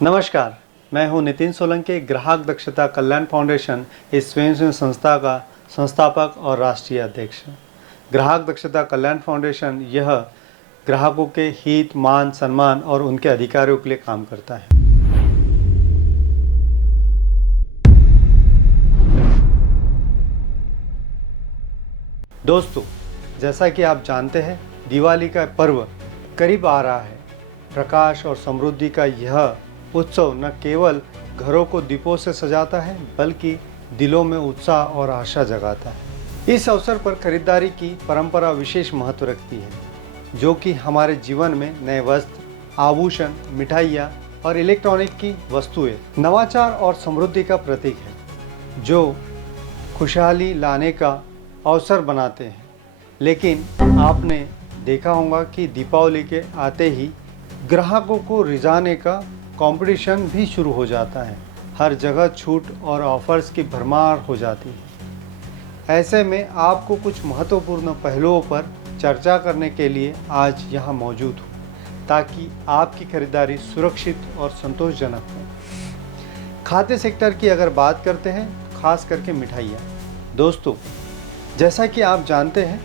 नमस्कार, मैं हूं नितिन सोलंकी, ग्राहक दक्षता कल्याण फाउंडेशन इस स्वयंसेवी संस्था का संस्थापक और राष्ट्रीय अध्यक्ष। ग्राहक दक्षता कल्याण फाउंडेशन यह ग्राहकों के हित, मान, सम्मान और उनके अधिकारों के लिए काम करता है। दोस्तों, जैसा कि आप जानते हैं, दिवाली का पर्व करीब आ रहा है। प्रकाश और समृद्धि का यह उत्सव न केवल घरों को दीपों से सजाता है, बल्कि दिलों में उत्साह और आशा जगाता है। इस अवसर पर खरीदारी की परंपरा विशेष महत्व रखती है, जो कि हमारे जीवन में नए वस्त्र, आभूषण, मिठाइयाँ और इलेक्ट्रॉनिक की वस्तुएं नवाचार और समृद्धि का प्रतीक है, जो खुशहाली लाने का अवसर बनाते हैं। लेकिन आपने देखा होगा कि दीपावली के आते ही ग्राहकों को रिझाने का कंपटीशन भी शुरू हो जाता है। हर जगह छूट और ऑफर्स की भरमार हो जाती है। ऐसे में आपको कुछ महत्वपूर्ण पहलुओं पर चर्चा करने के लिए आज यहाँ मौजूद हूँ, ताकि आपकी खरीदारी सुरक्षित और संतोषजनक हो। खाद्य सेक्टर की अगर बात करते हैं, खास करके मिठाइयाँ। दोस्तों, जैसा कि आप जानते हैं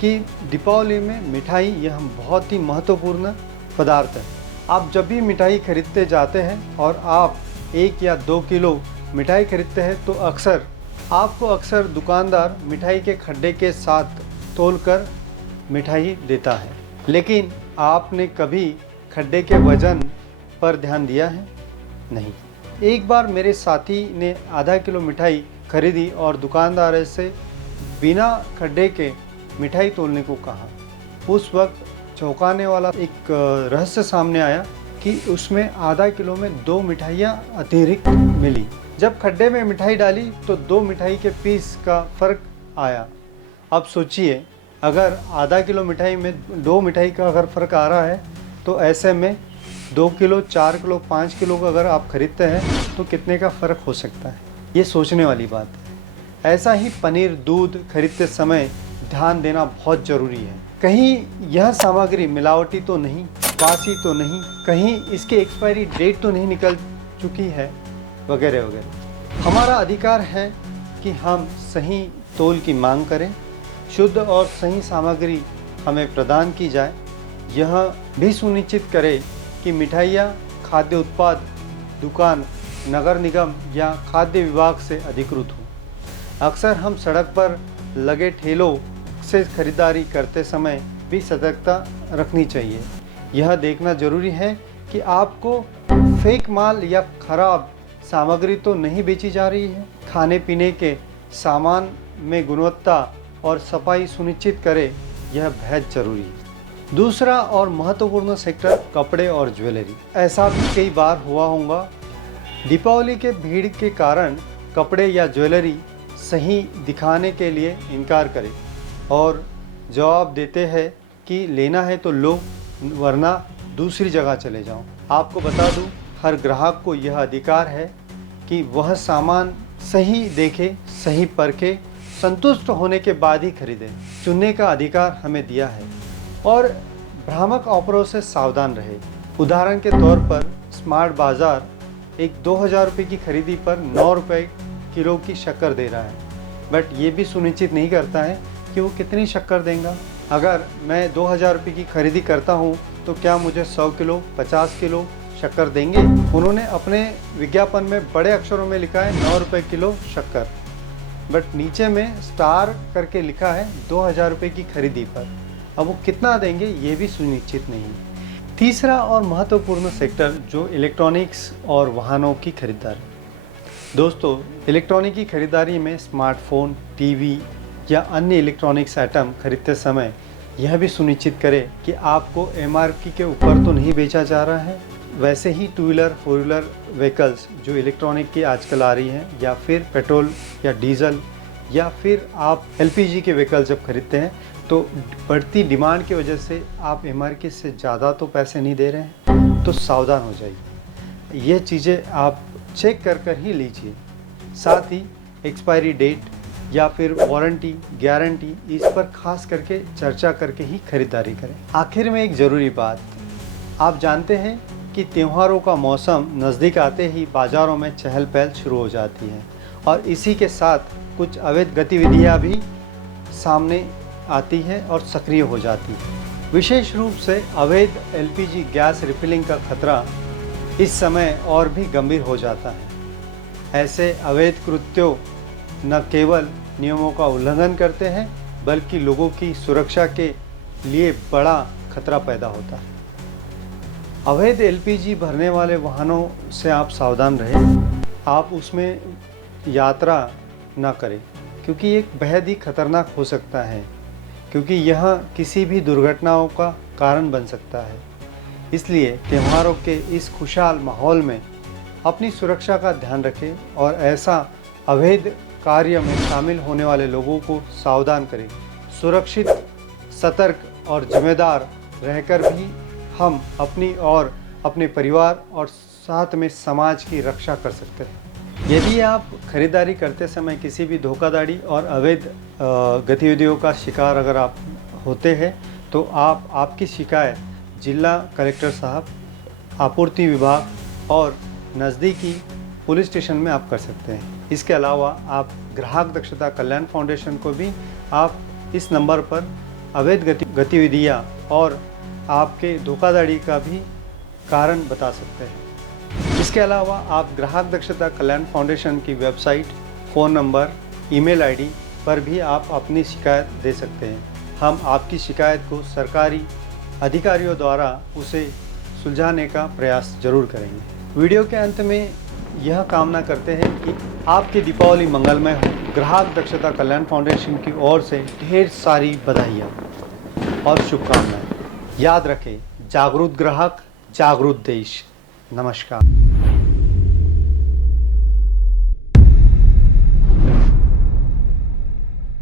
कि दीपावली में मिठाई यह बहुत ही महत्वपूर्ण पदार्थ है। आप जब भी मिठाई खरीदते जाते हैं और आप 1 या 2 किलो मिठाई खरीदते हैं, तो आपको दुकानदार मिठाई के खड्डे के साथ तौलकर मिठाई देता है। लेकिन आपने कभी खड्डे के वजन पर ध्यान दिया है? नहीं। एक बार मेरे साथी ने आधा किलो मिठाई खरीदी और दुकानदार से बिना खड्डे के मिठाई तोलने को कहा। उस वक्त चौंकाने वाला एक रहस्य सामने आया कि उसमें आधा किलो में 2 मिठाइयाँ अतिरिक्त मिली। जब खड्डे में मिठाई डाली तो 2 मिठाई के पीस का फ़र्क आया। अब सोचिए, अगर आधा किलो मिठाई में 2 मिठाई का अगर फ़र्क आ रहा है, तो ऐसे में 2 किलो, 4 किलो, 5 किलो का अगर आप खरीदते हैं तो कितने का फ़र्क हो सकता है? ये सोचने वाली बात है। ऐसा ही पनीर, दूध खरीदते समय ध्यान देना बहुत ज़रूरी है। कहीं यह सामग्री मिलावटी तो नहीं, बासी तो नहीं, कहीं इसकी एक्सपायरी डेट तो नहीं निकल चुकी है, वगैरह वगैरह। हमारा अधिकार है कि हम सही तौल की मांग करें, शुद्ध और सही सामग्री हमें प्रदान की जाए। यह भी सुनिश्चित करें कि मिठाइयाँ खाद्य उत्पाद दुकान, नगर निगम या खाद्य विभाग से अधिकृत हो। अक्सर हम सड़क पर लगे ठेलों से खरीदारी करते समय भी सतर्कता रखनी चाहिए। यह देखना जरूरी है कि आपको फेक माल या खराब सामग्री तो नहीं बेची जा रही है। खाने पीने के सामान में गुणवत्ता और सफाई सुनिश्चित करें, यह बेहद जरूरी है। दूसरा और महत्वपूर्ण सेक्टर कपड़े और ज्वेलरी। ऐसा भी कई बार हुआ होगा, दीपावली के भीड़ के कारण कपड़े या ज्वेलरी सही दिखाने के लिए इनकार करें और जवाब देते हैं कि लेना है तो लो, वरना दूसरी जगह चले जाओ। आपको बता दूं, हर ग्राहक को यह अधिकार है कि वह सामान सही देखे, सही परखे, संतुष्ट होने के बाद ही खरीदे। चुनने का अधिकार हमें दिया है और भ्रामक ऑफरों से सावधान रहे। उदाहरण के तौर पर स्मार्ट बाज़ार एक 2000 रुपये की खरीदी पर 9 रुपये किलो की शक्कर दे रहा है, बट ये भी सुनिश्चित नहीं करता है कि वो कितनी शक्कर देगा। अगर मैं 2000 रुपये की खरीदी करता हूँ तो क्या मुझे 100 किलो, 50 किलो शक्कर देंगे? उन्होंने अपने विज्ञापन में बड़े अक्षरों में लिखा है 9 रुपये किलो शक्कर, बट नीचे में स्टार करके लिखा है 2000 रुपये की खरीदी पर। अब वो कितना देंगे ये भी सुनिश्चित नहीं। तीसरा और महत्वपूर्ण सेक्टर जो इलेक्ट्रॉनिक्स और वाहनों की खरीदारी। दोस्तों, इलेक्ट्रॉनिक की खरीदारी में स्मार्टफोन, टीवी या अन्य इलेक्ट्रॉनिक्स आइटम खरीदते समय यह भी सुनिश्चित करें कि आपको एमआरपी के ऊपर तो नहीं बेचा जा रहा है। वैसे ही 2 व्हीलर, 4 व्हीलर व्हीकल्स जो इलेक्ट्रॉनिक की आजकल आ रही हैं, या फिर पेट्रोल या डीजल, या फिर आप एलपीजी के व्हीकल जब खरीदते हैं तो बढ़ती डिमांड की वजह से आप एमआरपी से ज़्यादा तो पैसे नहीं दे रहे हैं, तो सावधान हो जाइए। ये चीज़ें आप चेक कर ही लीजिए। साथ ही एक्सपायरी डेट या फिर वारंटी, गारंटी, इस पर खास करके चर्चा करके ही खरीदारी करें। आखिर में एक ज़रूरी बात, आप जानते हैं कि त्योहारों का मौसम नज़दीक आते ही बाज़ारों में चहल पहल शुरू हो जाती है और इसी के साथ कुछ अवैध गतिविधियां भी सामने आती है और सक्रिय हो जाती है। विशेष रूप से अवैध एलपीजी गैस रिफिलिंग का खतरा इस समय और भी गंभीर हो जाता है। ऐसे अवैध कृत्यों न केवल नियमों का उल्लंघन करते हैं बल्कि लोगों की सुरक्षा के लिए बड़ा खतरा पैदा होता है। अवैध एलपीजी भरने वाले वाहनों से आप सावधान रहें। आप उसमें यात्रा न करें क्योंकि ये बेहद ही खतरनाक हो सकता है, क्योंकि यह किसी भी दुर्घटनाओं का कारण बन सकता है। इसलिए त्योहारों के इस खुशहाल माहौल में अपनी सुरक्षा का ध्यान रखें और ऐसा अवैध कार्य में शामिल होने वाले लोगों को सावधान करें। सुरक्षित, सतर्क और जिम्मेदार रहकर भी हम अपनी और अपने परिवार और साथ में समाज की रक्षा कर सकते हैं। यदि आप खरीदारी करते समय किसी भी धोखाधड़ी और अवैध गतिविधियों का शिकार अगर आप होते हैं तो आप आपकी शिकायत जिला कलेक्टर साहब, आपूर्ति विभाग और नज़दीकी पुलिस स्टेशन में आप कर सकते हैं। इसके अलावा आप ग्राहक दक्षता कल्याण फाउंडेशन को भी आप इस नंबर पर अवैध गतिविधियाँ और आपके धोखाधड़ी का भी कारण बता सकते हैं। इसके अलावा आप ग्राहक दक्षता कल्याण फाउंडेशन की website, phone number, email ID पर भी आप अपनी शिकायत दे सकते हैं। हम आपकी शिकायत को सरकारी अधिकारियों द्वारा उसे सुलझाने का प्रयास जरूर करेंगे। वीडियो के अंत में यह कामना करते हैं कि आपकी दीपावली मंगलमय हो। ग्राहक दक्षता कल्याण फाउंडेशन की ओर से ढेर सारी बधाइयाँ और शुभकामनाएं। याद रखें, जागरूक ग्राहक, जागरूक देश। नमस्कार।